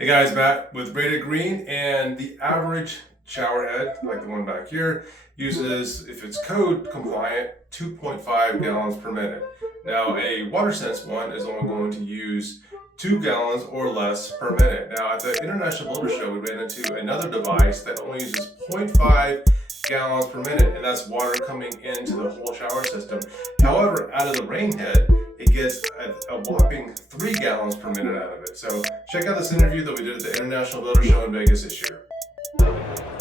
Hey guys, Matt with Rated Green, and the average shower head, like the one back here, uses, if it's code compliant, 2.5 gallons per minute. Now, a WaterSense one is only going to use 2 gallons or less per minute. Now, at the International Builder Show, we ran into another device that only uses 0.5 gallons per minute, and that's water coming into the whole shower system. However, out of the rain head, it gets a whopping 3 gallons per minute out of it. So check out this interview that we did at the International Builder Show in Vegas this year.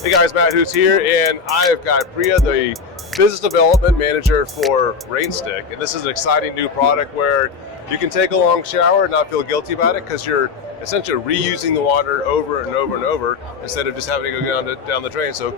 Hey guys, Matt Hoots here, and I have got Priya, the Business Development Manager for Rainstick. And this is an exciting new product where you can take a long shower and not feel guilty about it because you're essentially reusing the water over and over and over instead of just having to go down the drain. So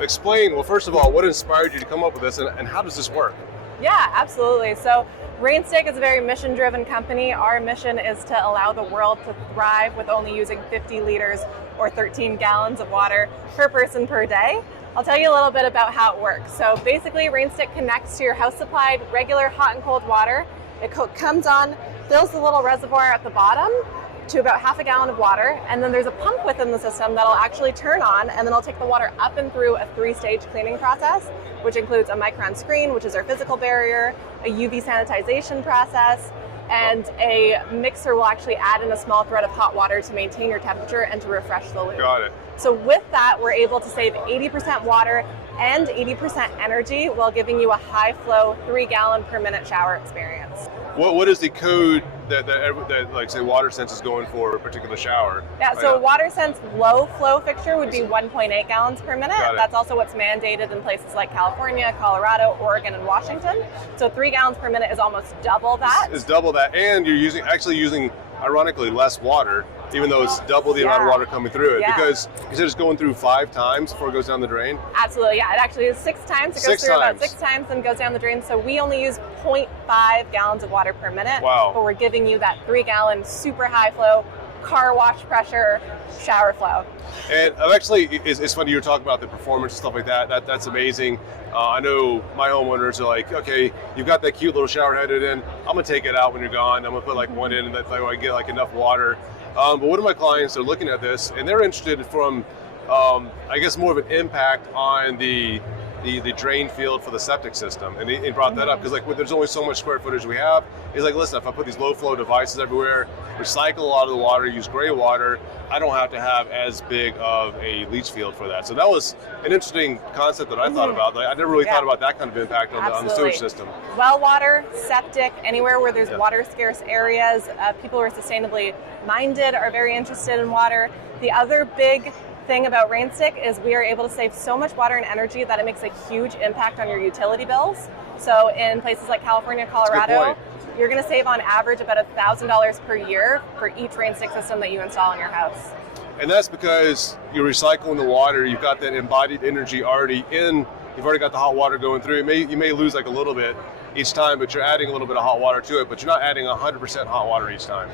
explain, well, first of all, what inspired you to come up with this and how does this work? Yeah, absolutely. So Rainstick is a very mission-driven company. Our mission is to allow the world to thrive with only using 50 liters or 13 gallons of water per person per day. I'll tell you a little bit about how it works. So basically, Rainstick connects to your house-supplied regular hot and cold water. It comes on, fills the little reservoir at the bottom to about half a gallon of water, and then there's a pump within the system that'll actually turn on, and then it'll take the water up and through a 3-stage cleaning process, which includes a micron screen, which is our physical barrier, a UV sanitization process, and a mixer will actually add in a small thread of hot water to maintain your temperature and to refresh the lube. Got it. So with that, we're able to save 80% water and 80% energy while giving you a high flow 3 gallon per minute shower experience. What is the code that like say WaterSense is going for a particular shower? Yeah, so a WaterSense low flow fixture would be 1.8 gallons per minute. That's also what's mandated in places like California, Colorado, Oregon, and Washington. So 3 gallons per minute is almost double that. It's double that, and you're actually using ironically less water, even though it's double the amount of water coming through it, because you said it's going through 5 times before it goes down the drain? Absolutely, yeah. It actually is 6 times. It goes through about 6 times and goes down the drain. So we only use 0.5 gallons of water per minute. Wow. But we're giving you that 3 gallon super high flow, car wash pressure shower flow. And actually, it's funny you were talking about the performance and stuff like that. That's amazing. I know my homeowners are like, okay, you've got that cute little shower headed in. I'm gonna take it out when you're gone. I'm gonna put like one in, and that's like I get like enough water. But one of my clients are looking at this, and they're interested from, I guess, more of an impact on the drain field for the septic system, and he brought that up because like there's only so much square footage we have. He's like, listen, if I put these low flow devices everywhere, recycle a lot of the water, use gray water, I don't have to have as big of a leach field for that. So that was an interesting concept that I thought about. Like, I never really thought about that kind of impact on the sewage system. Well water, septic, anywhere where there's water scarce areas, people who are sustainably minded are very interested in water. The other big thing about Rainstick is we are able to save so much water and energy that it makes a huge impact on your utility bills. So in places like California, Colorado, you're going to save on average about $1,000 per year for each Rainstick system that you install in your house. And that's because you're recycling the water. You've got that embodied energy already in. You've already got the hot water going through. You may lose like a little bit each time, but you're adding a little bit of hot water to it. But you're not adding 100% hot water each time.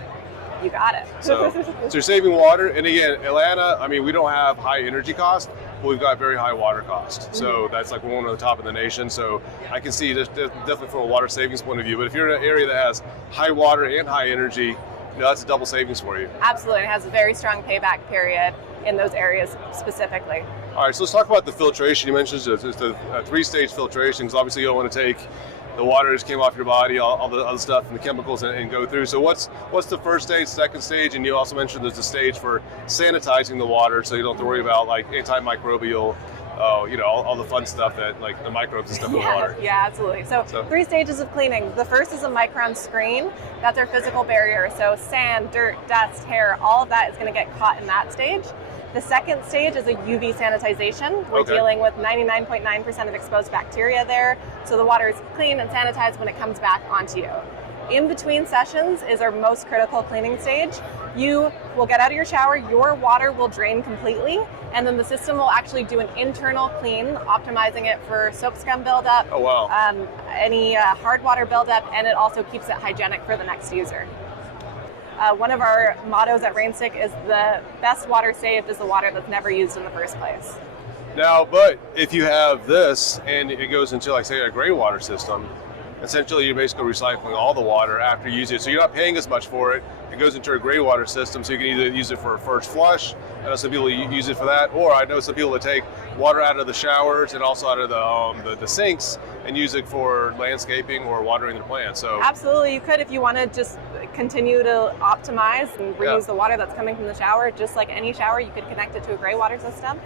You got it. So you're saving water. And again, Atlanta, I mean, we don't have high energy cost, but we've got very high water cost. So that's like one of the top of the nation. So I can see this definitely from a water savings point of view. But if you're in an area that has high water and high energy, that's a double savings for you. Absolutely. It has a very strong payback period in those areas specifically. All right, so let's talk about the filtration. You mentioned it's a 3-stage filtration, because obviously you don't want to take the water just came off your body, all the other stuff and the chemicals and go through. So what's the first stage, second stage, and you also mentioned there's a stage for sanitizing the water, so you don't have to worry about like antimicrobial, all the fun stuff that like the microbes and stuff in the water. Yeah, absolutely. So 3 stages of cleaning. The first is a micron screen. That's our physical barrier. So sand, dirt, dust, hair, all of that is going to get caught in that stage. The second stage is a UV sanitization. We're dealing with 99.9% of exposed bacteria there, so the water is clean and sanitized when it comes back onto you. In between sessions is our most critical cleaning stage. You will get out of your shower, your water will drain completely, and then the system will actually do an internal clean, optimizing it for soap scum buildup, any hard water buildup, and it also keeps it hygienic for the next user. One of our mottos at Rainstick is the best water saved is the water that's never used in the first place. Now, but if you have this and it goes into like say a gray water system, essentially you're basically recycling all the water after you use it. So you're not paying as much for it, it goes into a gray water system, so you can either use it for a first flush. I know some people use it for that, or I know some people that take water out of the showers and also out of the sinks and use it for landscaping or watering the plants. So absolutely, you could if you want to just continue to optimize and reuse the water that's coming from the shower. Just like any shower, you could connect it to a gray water system.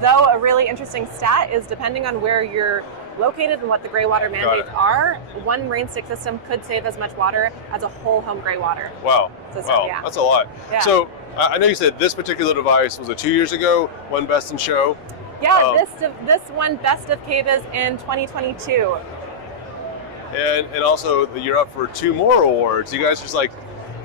Though a really interesting stat is depending on where you're located and what the gray water mandates are, one Rainstick system could save as much water as a whole home gray water system. Wow, that's a lot. Yeah. So I know you said this particular device was 2 years ago, won Best in Show. Yeah, this won Best of KBIS in 2022. And also you're up for 2 more awards. You guys just like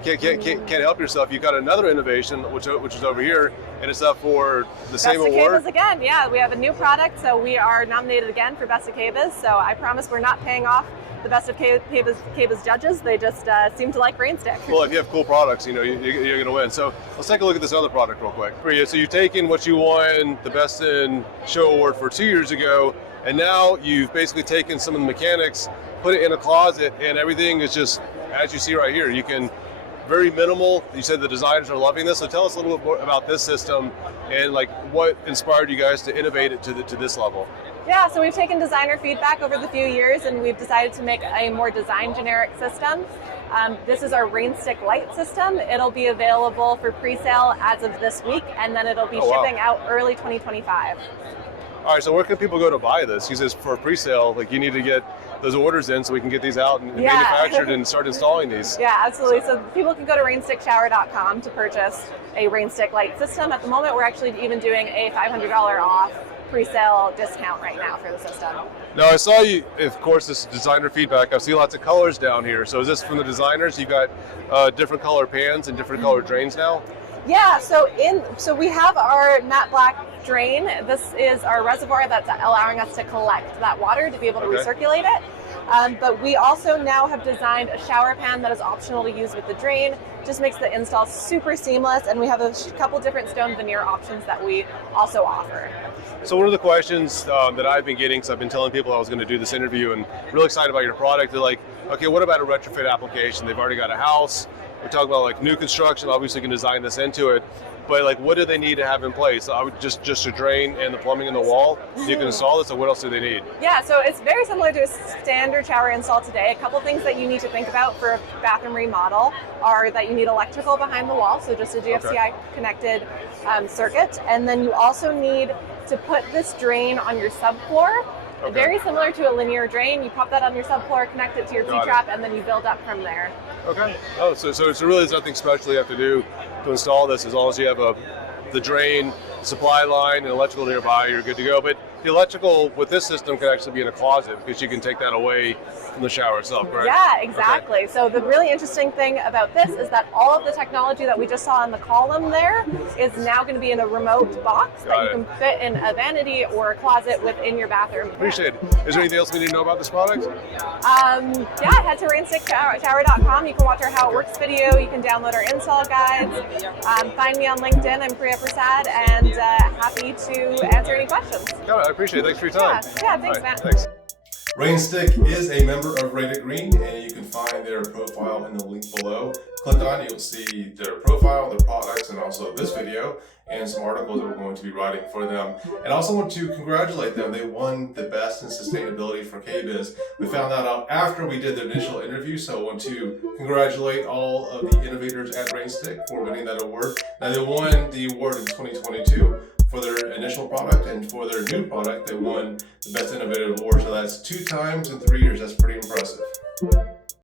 can't help yourself. You got another innovation, which is over here, and it's up for the same award. Best of KBIS again. Yeah, we have a new product, so we are nominated again for Best of KBIS. So I promise we're not paying off the Best of KBIS judges. They just seem to like Rainstick. Well, if you have cool products, you're going to win. So let's take a look at this other product real quick. So you've taken what you won the Best in Show award for 2 years ago, and now you've basically taken some of the mechanics, put it in a closet, and everything is just as you see right here. You can very minimal. You said the designers are loving this, so tell us a little bit more about this system and like what inspired you guys to innovate it to this level. Yeah, so we've taken designer feedback over the few years and we've decided to make a more design generic system. This is our Rainstick Lite system. It'll be available for pre-sale as of this week, and then it'll be shipping out early 2025. All right, so where can people go to buy this? He says for pre-sale, like you need to get those orders in so we can get these out and manufactured and start installing these. Yeah, absolutely. So people can go to rainstickshower.com to purchase a Rainstick Lite system. At the moment, we're actually even doing a $500 off pre-sale discount right now for the system. Now, I saw you, of course, this designer feedback. I see lots of colors down here. So is this from the designers? You've got different color pans and different color drains now? Yeah, so we have our matte black drain. This is our reservoir that's allowing us to collect that water to be able to recirculate it. But we also now have designed a shower pan that is optional to use with the drain. Just makes the install super seamless, and we have a couple different stone veneer options that we also offer. So one of the questions that I've been getting, because I've been telling people I was going to do this interview and really excited about your product, they're like, okay, what about a retrofit application? They've already got a house. We're talking about like new construction, obviously can design this into it, but like what do they need to have in place? I would just a drain and the plumbing in the wall. You can install this, so what else do they need? Yeah, so it's very similar to a standard shower install today. A couple things that you need to think about for a bathroom remodel are that you need electrical behind the wall, so just a GFCI connected circuit, and then you also need to put this drain on your subfloor. Okay. Very similar to a linear drain. You pop that on your subfloor, connect it to your T-trap, and then you build up from there. Okay. Oh, so really there's nothing special you have to do to install this. As long as you have the drain, supply line, and electrical nearby, you're good to go. But the electrical with this system can actually be in a closet because you can take that away from the shower itself, correct? Yeah, exactly. Okay. So the really interesting thing about this is that all of the technology that we just saw in the column there is now going to be in a remote box that you can fit in a vanity or a closet within your bathroom. Appreciate it. Is there anything else we need to know about this product? Yeah, head to rainstickshower.com. You can watch our How It Works video. You can download our install guides. Find me on LinkedIn. I'm Priya Prasad, and happy to answer any questions. Got it. I appreciate it. Thanks for your time. Yeah, thanks, Matt. Thanks. Rainstick is a member of Rated Green, and you can find their profile in the link below. Click on it, you'll see their profile, their products, and also this video, and some articles that we're going to be writing for them. And I also want to congratulate them. They won the Best in Sustainability for KBIS. We found that out after we did the initial interview, so I want to congratulate all of the innovators at Rainstick for winning that award. Now, they won the award in 2022 for their initial product, and for their new product, they won the Best Innovative Award. So that's 2 times in 3 years. That's pretty impressive.